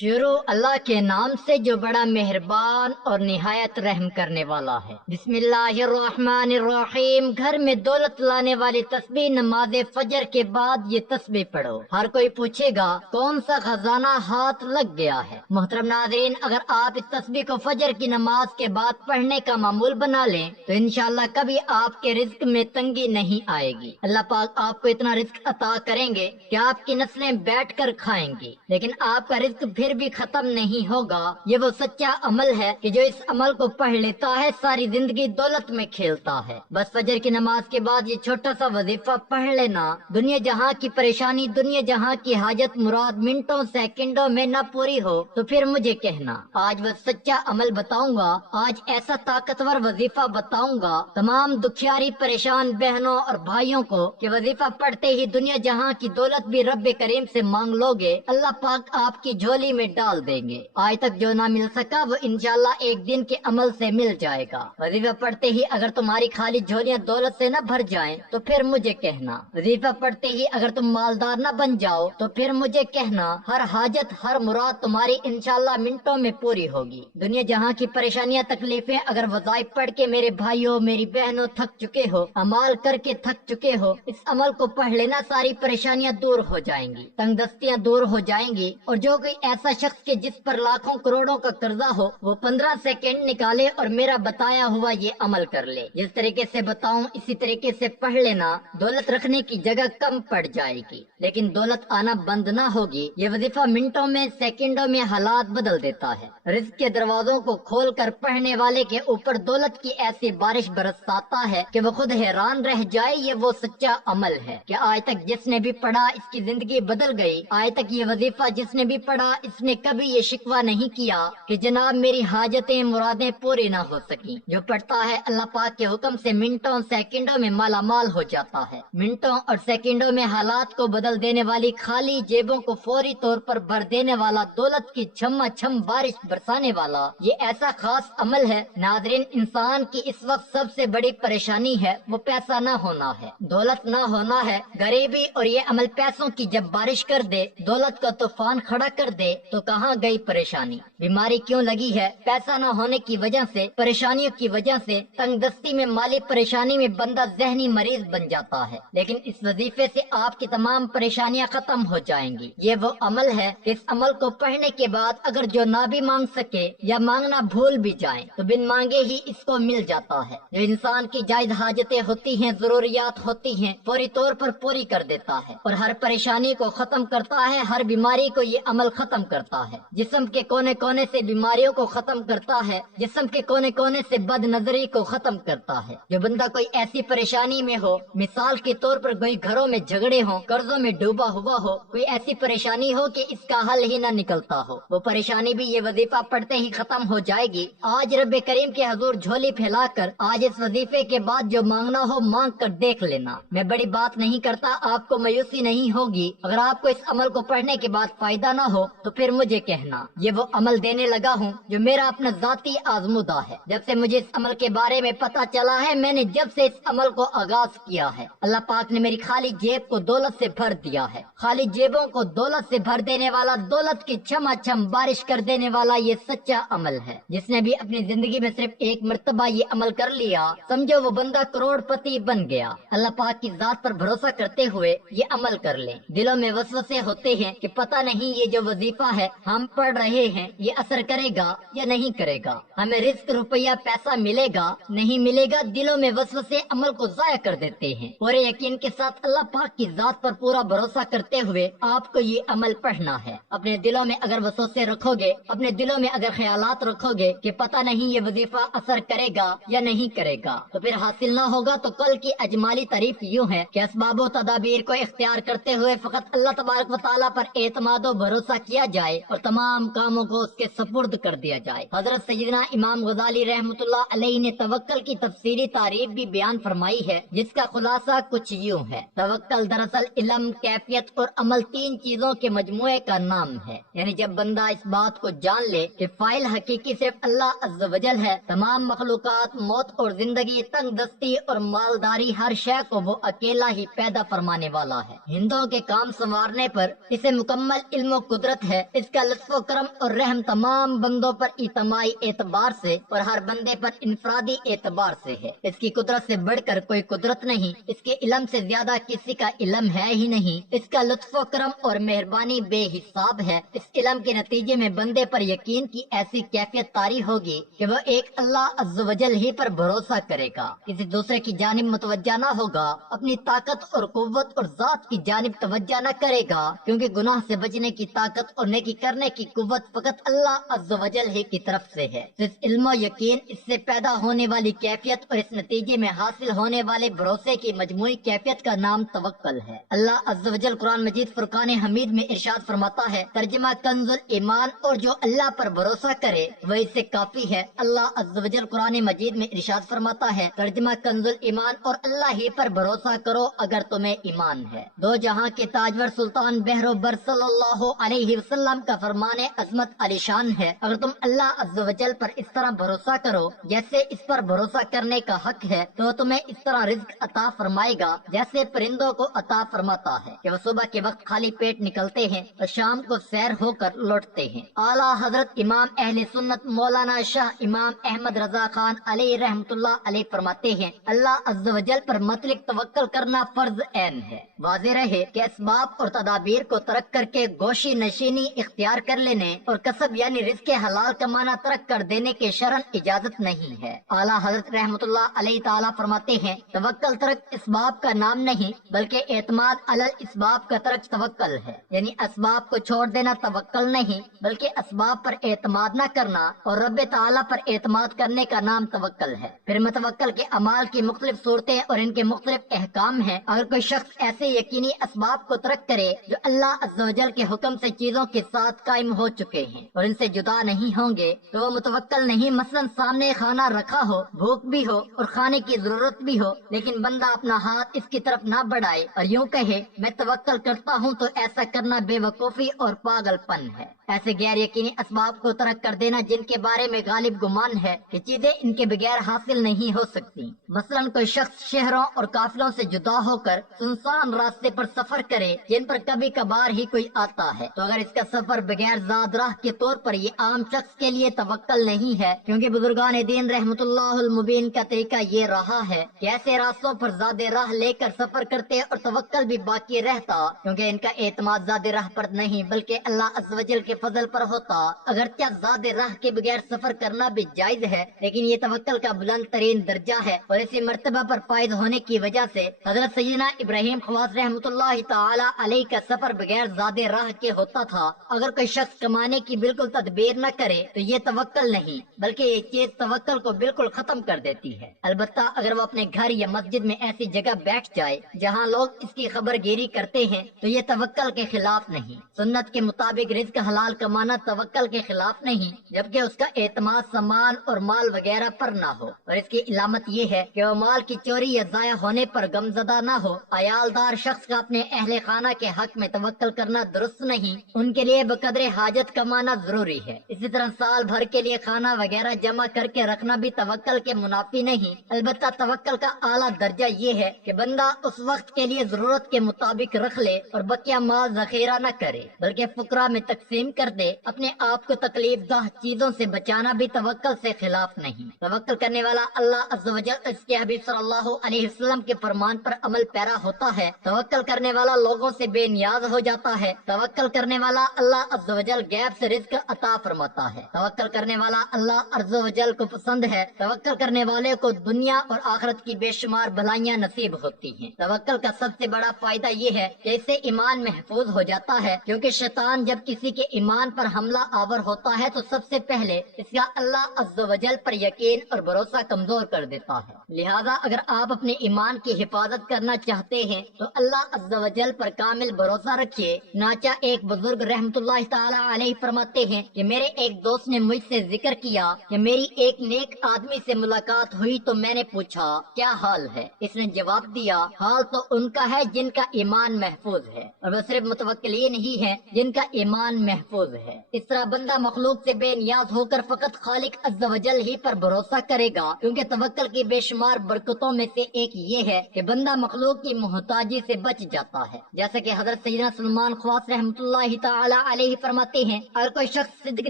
شروع اللہ کے نام سے جو بڑا مہربان اور نہایت رحم کرنے والا ہے۔ بسم اللہ الرحمن الرحیم۔ گھر میں دولت لانے والی تسبیح نماز فجر کے بعد یہ تسبیح پڑھو۔ ہر کوئی پوچھے گا کون سا خزانہ ہاتھ لگ گیا ہے۔ محترم ناظرین، اگر آپ اس تسبیح کو فجر کی نماز کے بعد پڑھنے کا معمول بنا لیں تو انشاءاللہ کبھی آپ کے رزق میں تنگی نہیں آئے گی۔ اللہ پاک آپ کو اتنا رزق عطا کریں گے کہ آپ کی نسلیں بیٹھ کر کھائیں گی، لیکن آپ کا رزق پھر بھی ختم نہیں ہوگا۔ یہ وہ سچا عمل ہے کہ جو اس عمل کو پڑھ لیتا ہے ساری زندگی دولت میں کھیلتا ہے۔ بس فجر کی نماز کے بعد یہ چھوٹا سا وظیفہ پڑھ لینا، دنیا جہاں کی پریشانی، دنیا جہاں کی حاجت مراد منٹوں سیکنڈوں میں نہ پوری ہو تو پھر مجھے کہنا۔ آج وہ سچا عمل بتاؤں گا، آج ایسا طاقتور وظیفہ بتاؤں گا تمام دکھیاری پریشان بہنوں اور بھائیوں کو کہ وظیفہ پڑھتے ہی دنیا جہاں کی دولت بھی رب کریم سے مانگ لوگے، اللہ پاک آپ کی جھولی میں ڈال دیں گے۔ آج تک جو نہ مل سکا وہ انشاءاللہ ایک دن کے عمل سے مل جائے گا۔ وظیفہ پڑھتے ہی اگر تمہاری خالی جھولیاں دولت سے نہ بھر جائیں تو پھر مجھے کہنا۔ وظیفہ پڑھتے ہی اگر تم مالدار نہ بن جاؤ تو پھر مجھے کہنا۔ ہر حاجت، ہر مراد تمہاری انشاءاللہ منٹوں میں پوری ہوگی۔ دنیا جہاں کی پریشانیاں، تکلیفیں اگر وظائف پڑھ کے میرے بھائیوں میری بہنوں تھک چکے ہو، عمال کر کے تھک چکے ہو، اس عمل کو پڑھ لینا، ساری پریشانیاں دور ہو جائیں گی، تنگ دستیاں دور ہو جائیں گی۔ اور جو کوئی ایسا شخص کے جس پر لاکھوں کروڑوں کا قرضہ ہو وہ 15 سیکنڈ نکالے اور میرا بتایا ہوا یہ عمل کر لے۔ جس طریقے سے بتاؤں اسی طریقے سے پڑھ لینا، دولت رکھنے کی جگہ کم پڑ جائے گی لیکن دولت آنا بند نہ ہوگی۔ یہ وظیفہ منٹوں میں سیکنڈوں میں حالات بدل دیتا ہے۔ رزق کے دروازوں کو کھول کر پڑھنے والے کے اوپر دولت کی ایسی بارش برساتا ہے کہ وہ خود حیران رہ جائے۔ یہ وہ سچا عمل ہے کہ آج تک جس نے بھی پڑھا اس کی زندگی بدل گئی۔ آج تک یہ وظیفہ جس نے بھی پڑھا اس نے کبھی یہ شکوہ نہیں کیا کہ جناب میری حاجتیں مرادیں پوری نہ ہو سکیں۔ جو پڑھتا ہے اللہ پاک کے حکم سے منٹوں سیکنڈوں میں مالا مال ہو جاتا ہے۔ منٹوں اور سیکنڈوں میں حالات کو بدل دینے والی، خالی جیبوں کو فوری طور پر بھر دینے والا، دولت کی چھما چھم بارش برسانے والا یہ ایسا خاص عمل ہے۔ ناظرین، انسان کی اس وقت سب سے بڑی پریشانی ہے وہ پیسہ نہ ہونا ہے، دولت نہ ہونا ہے، غریبی۔ اور یہ عمل پیسوں کی جب بارش کر دے، دولت کا طوفان کھڑا کر دے تو کہاں گئی پریشانی؟ بیماری کیوں لگی ہے؟ پیسہ نہ ہونے کی وجہ سے، پریشانیوں کی وجہ سے، تنگ دستی میں، مالی پریشانی میں بندہ ذہنی مریض بن جاتا ہے۔ لیکن اس وظیفے سے آپ کی تمام پریشانیاں ختم ہو جائیں گی۔ یہ وہ عمل ہے کہ اس عمل کو پڑھنے کے بعد اگر جو نہ بھی مانگ سکے یا مانگنا بھول بھی جائیں تو بن مانگے ہی اس کو مل جاتا ہے۔ جو انسان کی جائز حاجتیں ہوتی ہیں، ضروریات ہوتی ہیں، فوری طور پر پوری کر دیتا ہے اور ہر پریشانی کو ختم کرتا ہے، ہر بیماری کو یہ عمل ختم کرتا ہے۔ جسم کے کونے کونے سے بیماریوں کو ختم کرتا ہے، جسم کے کونے کونے سے بد نظری کو ختم کرتا ہے۔ جو بندہ کوئی ایسی پریشانی میں ہو، مثال کے طور پر کوئی گھروں میں جھگڑے ہوں، قرضوں میں ڈوبا ہوا ہو، کوئی ایسی پریشانی ہو کہ اس کا حل ہی نہ نکلتا ہو، وہ پریشانی بھی یہ وظیفہ پڑھتے ہی ختم ہو جائے گی۔ آج رب کریم کے حضور جھولی پھیلا کر آج اس وظیفے کے بعد جو مانگنا ہو مانگ کر دیکھ لینا۔ میں بڑی بات نہیں کرتا، آپ کو مایوسی نہیں ہوگی۔ اگر آپ کو اس عمل کو پڑھنے کے بعد فائدہ نہ ہو تو پھر مجھے کہنا۔ یہ وہ عمل دینے لگا ہوں جو میرا اپنا ذاتی آزمودہ ہے۔ جب سے مجھے اس عمل کے بارے میں پتا چلا ہے، میں نے جب سے اس عمل کو آغاز کیا ہے، اللہ پاک نے میری خالی جیب کو دولت سے بھر دیا ہے۔ خالی جیبوں کو دولت سے بھر دینے والا، دولت کی چھما چھم بارش کر دینے والا یہ سچا عمل ہے۔ جس نے بھی اپنی زندگی میں صرف ایک مرتبہ یہ عمل کر لیا، سمجھو وہ بندہ کروڑ پتی بن گیا۔ اللہ پاک کی ذات پر بھروسہ کرتے ہوئے یہ عمل کر لیں۔ دلوں میں وسوسے ہوتے ہیں کہ پتہ نہیں یہ جو وظیفہ ہے ہم پڑھ رہے ہیں یہ اثر کرے گا یا نہیں کرے گا، ہمیں رزق، روپیہ، پیسہ ملے گا نہیں ملے گا۔ دلوں میں وسوسے عمل کو ضائع کر دیتے ہیں۔ پورے یقین کے ساتھ اللہ پاک کی ذات پر پورا بھروسہ کرتے ہوئے آپ کو یہ عمل پڑھنا ہے۔ اپنے دلوں میں اگر وسوسے رکھو گے، اپنے دلوں میں اگر خیالات رکھو گے کہ پتہ نہیں یہ وظیفہ اثر کرے گا یا نہیں کرے گا تو پھر حاصل نہ ہوگا۔ تو کل کی اجمالی تعریف یوں ہے کہ اسباب و تدابیر کو اختیار کرتے ہوئے فقط اللہ تبارک و تعالیٰ پر اعتماد و بھروسہ کیا جائے اور تمام کاموں کو اس کے سپرد کر دیا جائے۔ حضرت سیدنا امام غزالی رحمۃ اللہ علیہ نے توکل کی تفسیری تعریف بھی بیان فرمائی ہے، جس کا خلاصہ کچھ یوں ہے۔ توکل دراصل علم، کیفیت اور عمل، تین چیزوں کے مجموعے کا نام ہے۔ یعنی جب بندہ اس بات کو جان لے کہ فاعل حقیقی صرف اللہ عز و جل ہے، تمام مخلوقات، موت اور زندگی، تنگ دستی اور مالداری، ہر شے کو وہ اکیلا ہی پیدا فرمانے والا ہے۔ ہندوؤں کے کام سنوارنے پر اسے مکمل علم و قدرت ہے۔ اس کا لطف و کرم اور رحم تمام بندوں پر اجتماعی اعتبار سے اور ہر بندے پر انفرادی اعتبار سے ہے۔ اس کی قدرت سے بڑھ کر کوئی قدرت نہیں، اس کے علم سے زیادہ کسی کا علم ہے ہی نہیں۔ اس کا لطف و کرم اور مہربانی بے حساب ہے۔ اس علم کے نتیجے میں بندے پر یقین کی ایسی کیفیت طاری ہوگی کہ وہ ایک اللہ عز و جل ہی پر بھروسہ کرے گا، کسی دوسرے کی جانب متوجہ نہ ہوگا، اپنی طاقت اور قوت اور ذات کی جانب توجہ نہ کرے گا، کیونکہ گناہ سے بچنے کی طاقت اور نیکی کرنے کی قوت فقط اللہ عز و جل ہی کی طرف سے ہے۔ اس علم و یقین، اس سے پیدا ہونے والی کیفیت اور اس نتیجے میں حاصل ہونے والے بھروسے کی مجموعی کیفیت کا نام توکل ہے۔ اللہ عز و جل قرآن مجید فرقان حمید میں ارشاد فرماتا ہے، ترجمہ کنز ایمان، اور جو اللہ پر بھروسہ کرے وہ اس سے کافی ہے۔ اللہ عز و جل قرآن مجید میں ارشاد فرماتا ہے، ترجمہ کنز ایمان، اور اللہ ہی پر بھروسہ کرو اگر تمہیں ایمان ہے۔ دو جہاں کے تاجور سلطان بحر و بر صلی اللہ علیہ وسلم کا فرمان عظمت علی شان ہے، اگر تم اللہ عز و جل پر اس طرح بھروسہ کرو جیسے اس پر بھروسہ کرنے کا حق ہے، تو تمہیں اس طرح رزق عطا فرمائے گا جیسے پرندوں کو عطا فرماتا ہے کہ وہ صبح کے وقت خالی پیٹ نکلتے ہیں اور شام کو سیر ہو کر لوٹتے ہیں۔ اعلیٰ حضرت امام اہل سنت مولانا شاہ امام احمد رضا خان علیہ رحمت اللہ علیہ فرماتے ہیں، اللہ عز و جل پر مطلق توکل کرنا فرض عین ہے۔ واضح رہے کہ اسباب اور تدابیر کو ترک کر کے گوشی نشینی اختیار کر لینے اور کسب یعنی رزق حلال کمانا ترک کر دینے کے شرعن اجازت نہیں ہے۔ اعلیٰ حضرت رحمت اللہ علیہ تعالیٰ فرماتے ہیں، توکل ترک اسباب کا نام نہیں بلکہ اعتماد علی الاسباب کا ترک توکل ہے، یعنی اسباب کو چھوڑ دینا توکل نہیں بلکہ اسباب پر اعتماد نہ کرنا اور رب تعالیٰ پر اعتماد کرنے کا نام توکل ہے۔ پھر متوکل کے اعمال کی مختلف صورتیں اور ان کے مختلف احکام ہیں۔ اگر کوئی شخص ایسے یقینی اسباب کو ترک کرے جو اللہ عز و جل کے حکم سے چیزوں کے ساتھ قائم ہو چکے ہیں اور ان سے جدا نہیں ہوں گے تو وہ متوکل نہیں۔ مثلا سامنے کھانا رکھا ہو، بھوک بھی ہو اور کھانے کی ضرورت بھی ہو، لیکن بندہ اپنا ہاتھ اس کی طرف نہ بڑھائے اور یوں کہے میں توکل کرتا ہوں، تو ایسا کرنا بے وقوفی اور پاگل پن ہے۔ ایسے غیر یقینی اسباب کو ترک کر دینا جن کے بارے میں غالب گمان ہے کہ چیزیں ان کے بغیر حاصل نہیں ہو سکتی۔ مثلا کوئی شخص شہروں اور قافلوں سے جدا ہو کر سنسان راستے پر سفر کرے جن پر کبھی کبھار ہی کوئی آتا ہے، تو اگر اس کا سفر بغیر زاد راہ کے طور پر یہ عام شخص کے لیے توکل نہیں ہے، کیونکہ بزرگان دین رحمت اللہ المبین کا طریقہ یہ رہا ہے کہ ایسے راستوں پر زاد راہ لے کر سفر کرتے اور توکل بھی باقی رہتا، کیونکہ ان کا اعتماد زاد راہ پر نہیں بلکہ اللہ عز و جل کے فضل پر ہوتا۔ اگرچہ زاد راہ کے بغیر سفر کرنا بھی جائز ہے، لیکن یہ توکل کا بلند ترین درجہ ہے، اور اسی مرتبہ پر فائز ہونے کی وجہ سے حضرت سیدنا ابراہیم خواص رحمۃ اللہ تعالی علیہ کا سفر بغیر زاد راہ کے ہوتا تھا۔ اگر کوئی شخص کمانے کی بالکل تدبیر نہ کرے تو یہ توکل نہیں بلکہ یہ چیز توکل کو بالکل ختم کر دیتی ہے۔ البتہ اگر وہ اپنے گھر یا مسجد میں ایسی جگہ بیٹھ جائے جہاں لوگ اس کی خبر گیری کرتے ہیں تو یہ توکل کے خلاف نہیں۔ سنت کے مطابق رزق حلال کمانا توکل کے خلاف نہیں، جبکہ اس کا اعتماد سامان اور مال وغیرہ پر نہ ہو، اور اس کی علامت یہ ہے کہ وہ مال کی چوری یا ضائع ہونے پر غمزدہ نہ ہو۔ عیالدار شخص کا اپنے اہل خانہ کے حق میں توکل کرنا درست نہیں، ان کے لیے بقدر حاجت کمانا ضروری ہے۔ اسی طرح سال بھر کے لیے کھانا وغیرہ جمع کر کے رکھنا بھی توکل کے منافی نہیں۔ البتہ توکل کا اعلیٰ درجہ یہ ہے کہ بندہ اس وقت کے لیے ضرورت کے مطابق رکھ لے اور بقیہ مال ذخیرہ نہ کرے بلکہ فقراء میں تقسیم کر دے۔ اپنے آپ کو تکلیف دہ چیزوں سے بچانا بھی توکل سے خلاف نہیں۔ توکل کرنے والا اللہ عز و جل اس کے حبیب صلی اللہ علیہ وسلم کے فرمان پر عمل پیرا ہوتا ہے۔ توکل کرنے والا لوگوں سے بے نیاز ہو جاتا ہے۔ توکل کرنے والا اللہ عز و جل غیب سے رزق عطا فرماتا ہے۔ توکل کرنے والا اللہ عز و جل کو پسند ہے۔ توکل کرنے والے کو دنیا اور آخرت کی بے شمار بھلائیاں نصیب ہوتی ہیں۔ توکل کا سب سے بڑا فائدہ یہ ہے کہ اس سے ایمان محفوظ ہو جاتا ہے، کیونکہ شیطان جب کسی کے ایمان پر حملہ آور ہوتا ہے تو سب سے پہلے اس کا اللہ عز و جل پر یقین اور بھروسہ کمزور کر دیتا ہے۔ لہذا اگر آپ اپنے ایمان کی حفاظت کرنا چاہتے ہیں تو اللہ عز و جل پر کامل بھروسہ رکھیے۔ چنانچہ ایک بزرگ رحمت اللہ تعالی علیہ فرماتے ہیں کہ میرے ایک دوست نے مجھ سے ذکر کیا کہ میری ایک نیک آدمی سے ملاقات ہوئی تو میں نے پوچھا کیا حال ہے؟ اس نے جواب دیا حال تو ان کا ہے جن کا ایمان محفوظ ہے، اور وہ صرف متوکلین ہی ہیں جن کا ایمان محفوظ محفوظ ہے۔ اس طرح بندہ مخلوق سے بے نیاز ہو کر فقط خالق عز و جل ہی پر بھروسہ کرے گا، کیونکہ توکل کی بے شمار برکتوں میں سے ایک یہ ہے کہ بندہ مخلوق کی محتاجی سے بچ جاتا ہے، جیسا کہ حضرت سیدنا سلمان خواص رحمۃ اللہ تعالی علیہ فرماتے ہیں، اگر کوئی شخص صدق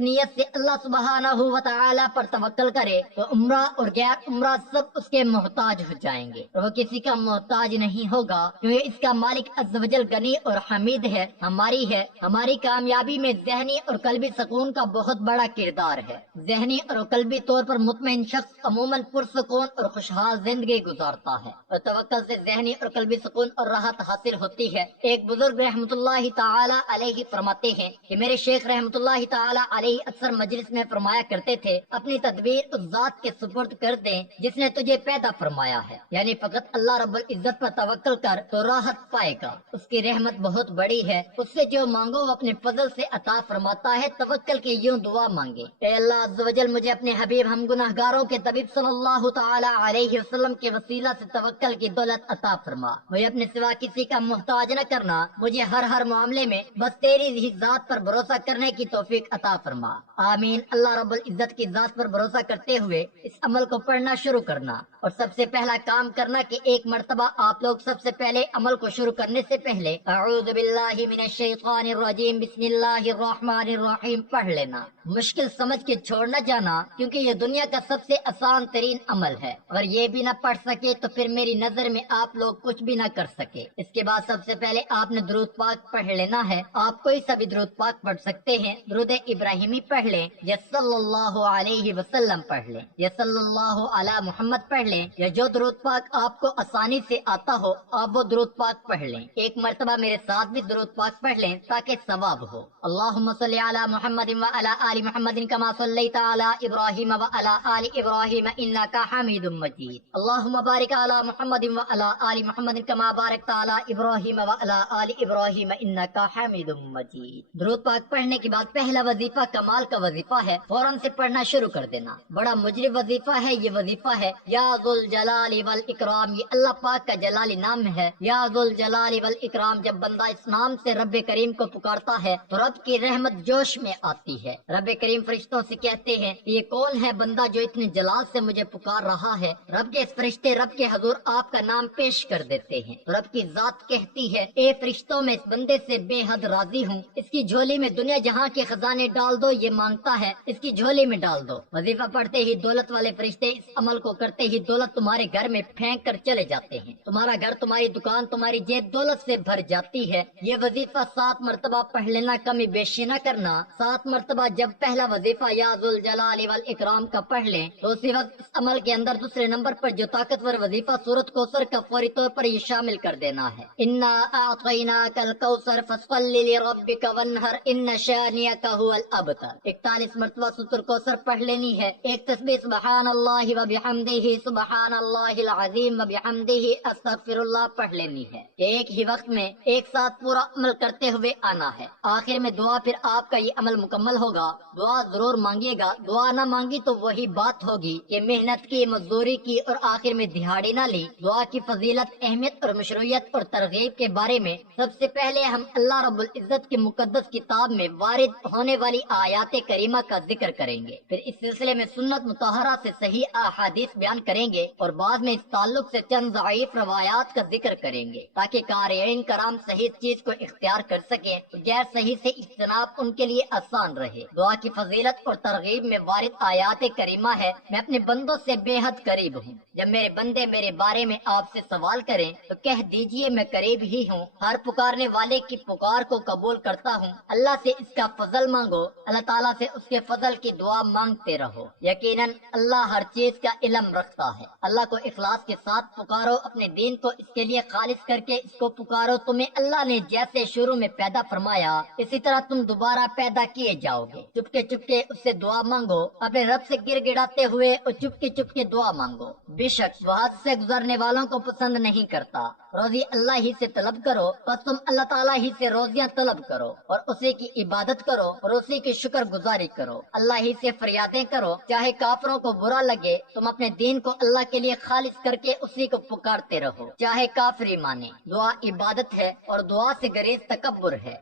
نیت سے اللہ سبحانہ و تعالی پر توکل کرے تو عمرہ اور غیر عمرہ سب اس کے محتاج ہو جائیں گے، اور وہ کسی کا محتاج نہیں ہوگا، کیونکہ اس کا مالک عز و جل غنی اور حمید ہے۔ ہماری کامیابی میں ذہنی اور قلبی سکون کا بہت بڑا کردار ہے۔ ذہنی اور قلبی طور پر مطمئن شخص عموماً پرسکون اور خوشحال زندگی گزارتا ہے، اور توکل سے ذہنی اور قلبی سکون اور راحت حاصل ہوتی ہے۔ ایک بزرگ رحمۃ اللہ تعالی علیہ فرماتے ہیں کہ میرے شیخ رحمۃ اللہ تعالی علیہ اکثر مجلس میں فرمایا کرتے تھے، اپنی تدبیر اس ذات کے سپرد کر دیں جس نے تجھے پیدا فرمایا ہے، یعنی فقط اللہ رب العزت پر توکل کر تو راحت پائے گا، اس کی رحمت بہت بڑی ہے، اس سے جو مانگو وہ اپنے فضل سے عطا فرماتا ہے۔ توکل کی یوں دعا مانگے، اے اللہ عز و جل مجھے اپنے حبیب ہم گناہگاروں کے طبیب صلی اللہ تعالی علیہ وسلم کے وسیلہ سے توکل کی دولت عطا فرما، مجھے اپنے سوا کسی کا محتاج نہ کرنا، مجھے ہر معاملے میں بس تیری ہی ذات پر بھروسہ کرنے کی توفیق عطا فرما، آمین۔ اللہ رب العزت کی ذات پر بھروسہ کرتے ہوئے اس عمل کو پڑھنا شروع کرنا، اور سب سے پہلا کام کرنا کہ ایک مرتبہ آپ لوگ سب سے پہلے عمل کو شروع کرنے سے پہلے اعوذ باللہ من الشیطان الرجیم بسم اللہ الرحمن الرحیم پڑھ لینا، مشکل سمجھ کے چھوڑ نہ جانا، کیونکہ یہ دنیا کا سب سے آسان ترین عمل ہے، اگر یہ بھی نہ پڑھ سکے تو پھر میری نظر میں آپ لوگ کچھ بھی نہ کر سکے۔ اس کے بعد سب سے پہلے آپ نے درود پاک پڑھ لینا ہے، آپ کوئی سا بھی درود پاک پڑھ سکتے ہیں، درود ابراہیمی پڑھ لیں یا صلی اللہ علیہ وسلم پڑھ لیں یا صلی اللہ علی محمد پڑھ لیں، یا جو درود پاک آپ کو آسانی سے آتا ہو آپ وہ درود پاک پڑھ لیں۔ ایک مرتبہ میرے ساتھ بھی درود پاک پڑھ لیں تاکہ ثواب ہو۔ اللہم صلی علی محمد وعلی آل محمد کما صلیت علی ابراہیم وعلی آل ابراہیم انک حمید مجید، اللہم بارک علی محمد وعلی آل محمد کما بارکت علی ابراہیم وعلی آل ابراہیم انک حمید مجید۔ درود پاک پڑھنے کے بعد پہلا وظیفہ کمال کا وظیفہ ہے، فوراً سے پڑھنا شروع کر دینا، بڑا مجرب وظیفہ ہے یہ وظیفہ ہے۔ یا ذوالجلال والاکرام، یہ اللہ پاک کا جلالی نام ہے، یا ذوالجلال والاکرام۔ جب بندہ اس نام سے رب کریم کو پکارتا ہے تو رب کی رحمت جوش میں آتی ہے۔ رب کریم فرشتوں سے کہتے ہیں یہ کون ہے بندہ جو اتنے جلال سے مجھے پکار رہا ہے؟ رب کے فرشتے رب کے حضور آپ کا نام پیش کر دیتے ہیں، رب کی ذات کہتی ہے اے فرشتوں میں اس بندے سے بے حد راضی ہوں، اس کی جھولی میں دنیا جہاں کے خزانے ڈال دو، یہ مانگتا ہے اس کی جھولی میں ڈال دو۔ وظیفہ پڑھتے ہی دولت والے فرشتے اس عمل کو کرتے ہی دولت تمہارے گھر میں پھینک کر چلے جاتے ہیں، تمہارا گھر تمہاری دکان تمہاری جیب دولت سے بھر جاتی ہے۔ یہ وظیفہ 7 مرتبہ پڑھ لینا، کمی بیشی نہ کرنا۔ 7 مرتبہ جب پہلا وظیفہ یا ذوالجلال والاکرام کا پڑھ لیں تو اسی وقت اس عمل کے اندر دوسرے نمبر پر جو طاقتور وظیفہ سورۃ کوثر کا فوری طور پر یہ شامل کر دینا ہے، انا اعطیناک الکوثر فصل لربک وانحر ان شانئک هو الابتر۔ 41 مرتبہ سورۃ کوثر پڑھ لینی ہے۔ ایک تسبیح سبحان اللہ وبحمدہ سبحان اللہ العظیم وبحمدہ استغفر اللہ پڑھ لینی ہے۔ ایک ہی وقت میں ایک ساتھ پورا عمل کرتے ہوئے آنا ہے۔ آخر میں دعا، پھر آپ کا یہ عمل مکمل ہوگا۔ دعا ضرور مانگیے گا، دعا نہ مانگی تو وہی بات ہوگی کہ محنت کی، مزدوری کی اور آخر میں دہاڑی نہ لی۔ دعا کی فضیلت، اہمیت اور مشروعیت اور ترغیب کے بارے میں سب سے پہلے ہم اللہ رب العزت کی مقدس کتاب میں وارد ہونے والی آیات کریمہ کا ذکر کریں گے، پھر اس سلسلے میں سنت مطہرہ سے صحیح احادیث بیان کریں گے، اور بعد میں اس تعلق سے چند ضعیف روایات کا ذکر کریں گے تاکہ قارئین کرام صحیح چیز کو اختیار کر سکیں تو غیر صحیح سے اجتناب ان کے لیے آسان رہے۔ دعا کی فضیلت اور ترغیب میں وارد آیات کریمہ ہے، میں اپنے بندوں سے بے حد قریب ہوں، جب میرے بندے میرے بارے میں آپ سے سوال کریں تو کہہ دیجئے میں قریب ہی ہوں، ہر پکارنے والے کی پکار کو قبول کرتا ہوں۔ اللہ سے اس کا فضل مانگو، اللہ تعالیٰ سے اس کے فضل کی دعا مانگتے رہو، یقیناً اللہ ہر چیز کا علم رکھتا ہے۔ اللہ کو اخلاص کے ساتھ پکارو، اپنے دین کو اس کے لیے خالص کر کے اس کو پکارو، تمہیں اللہ نے جیسے شروع میں پیدا فرمایا اسی طرح تم دوبارہ پیدا کیے جاؤ گے۔ چپکے چپکے اس سے دعا مانگو، اپنے رب سے گر گڑاتے ہوئے اور چپکے چپکے دعا مانگو، بے شک وہ حد سے گزرنے والوں کو پسند نہیں کرتا۔ روزی اللہ ہی سے طلب کرو، بس تم اللہ تعالیٰ ہی سے روزیاں طلب کرو اور اسی کی عبادت کرو اور اسی کی شکر گزاری کرو، اللہ ہی سے فریادیں کرو، چاہے کافروں کو برا لگے، تم اپنے دین کو اللہ کے لیے خالص کر کے اسی کو پکارتے رہو، چاہے کافری مانے۔ دعا عبادت ہے اور دعا سے گریز تکبر ہے۔